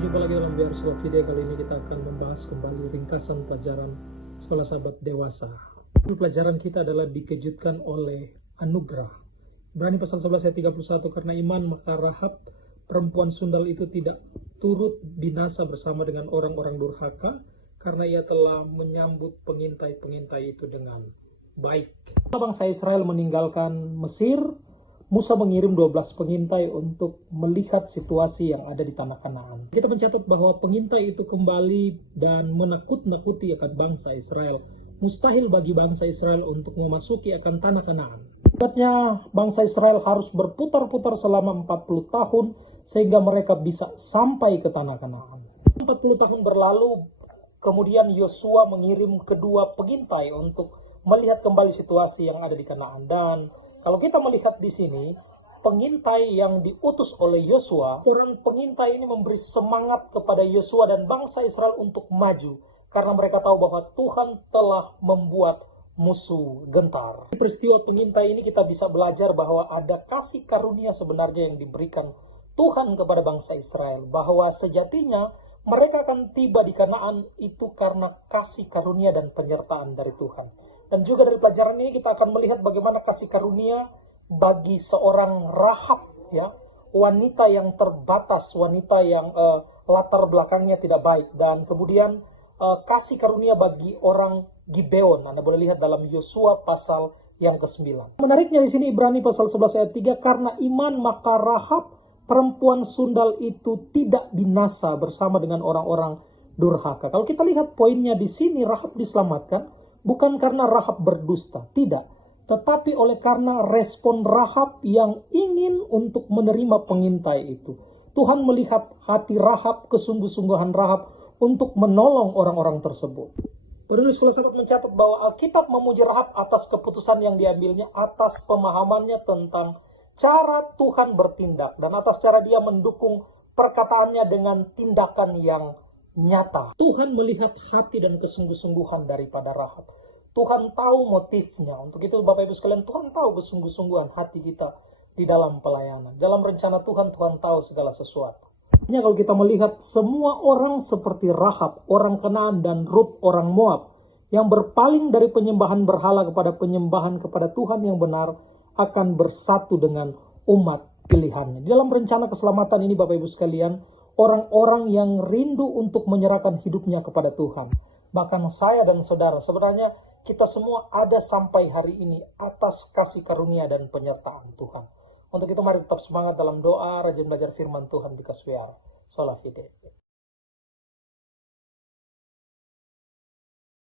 Jumpa lagi dalam Biar Slow Video. Kali ini kita akan membahas kembali ringkasan pelajaran Sekolah Sahabat Dewasa. Pelajaran kita adalah dikejutkan oleh anugerah. Ibrani pasal 11 ayat 31, karena iman maka Rahab perempuan sundal itu tidak turut binasa bersama dengan orang-orang durhaka, karena ia telah menyambut pengintai-pengintai itu dengan baik. Bangsa Israel meninggalkan Mesir, Musa mengirim 12 pengintai untuk melihat situasi yang ada di tanah Kanaan. Kita mencatat bahwa pengintai itu kembali dan menakut-nakuti akan bangsa Israel. Mustahil bagi bangsa Israel untuk memasuki akan tanah Kanaan. Akibatnya bangsa Israel harus berputar-putar selama 40 tahun sehingga mereka bisa sampai ke tanah Kanaan. 40 tahun berlalu, kemudian Yosua mengirim kedua pengintai untuk melihat kembali situasi yang ada di Kanaan. Dan kalau kita melihat di sini, pengintai yang diutus oleh Yosua, orang pengintai ini memberi semangat kepada Yosua dan bangsa Israel untuk maju, karena mereka tahu bahwa Tuhan telah membuat musuh gentar. Di peristiwa pengintai ini kita bisa belajar bahwa ada kasih karunia sebenarnya yang diberikan Tuhan kepada bangsa Israel, bahwa sejatinya mereka akan tiba di Kanaan itu karena kasih karunia dan penyertaan dari Tuhan. Dan juga dari pelajaran ini kita akan melihat bagaimana kasih karunia bagi seorang Rahab, ya, wanita yang terbatas, wanita yang latar belakangnya tidak baik. Dan kemudian kasih karunia bagi orang Gibeon. Anda boleh lihat dalam Yosua pasal yang ke-9. Menariknya di sini Ibrani pasal 11 ayat 3, karena iman maka Rahab perempuan sundal itu tidak binasa bersama dengan orang-orang durhaka. Kalau kita lihat poinnya di sini, Rahab diselamatkan bukan karena Rahab berdusta, tidak. Tetapi oleh karena respon Rahab yang ingin untuk menerima pengintai itu. Tuhan melihat hati Rahab, kesungguh-sungguhan Rahab untuk menolong orang-orang tersebut. Penulis Sekolah Sahabat mencatat bahwa Alkitab memuji Rahab atas keputusan yang diambilnya, atas pemahamannya tentang cara Tuhan bertindak, dan atas cara dia mendukung perkataannya dengan tindakan yang nyata. Tuhan melihat hati dan kesungguh-sungguhan daripada Rahab. Tuhan tahu motifnya. Untuk itu Bapak Ibu sekalian, Tuhan tahu kesungguh-sungguhan hati kita di dalam pelayanan. Dalam rencana Tuhan, Tuhan tahu segala sesuatu. Kalau kita melihat semua orang seperti Rahab, orang Kanaan, dan Rut, orang Moab, yang berpaling dari penyembahan berhala kepada penyembahan kepada Tuhan yang benar, akan bersatu dengan umat pilihannya. Di dalam rencana keselamatan ini Bapak Ibu sekalian, orang-orang yang rindu untuk menyerahkan hidupnya kepada Tuhan. Bahkan saya dan saudara, sebenarnya kita semua ada sampai hari ini atas kasih karunia dan penyertaan Tuhan. Untuk itu mari tetap semangat dalam doa, rajin belajar firman Tuhan di Kaswiara. Sola Fide.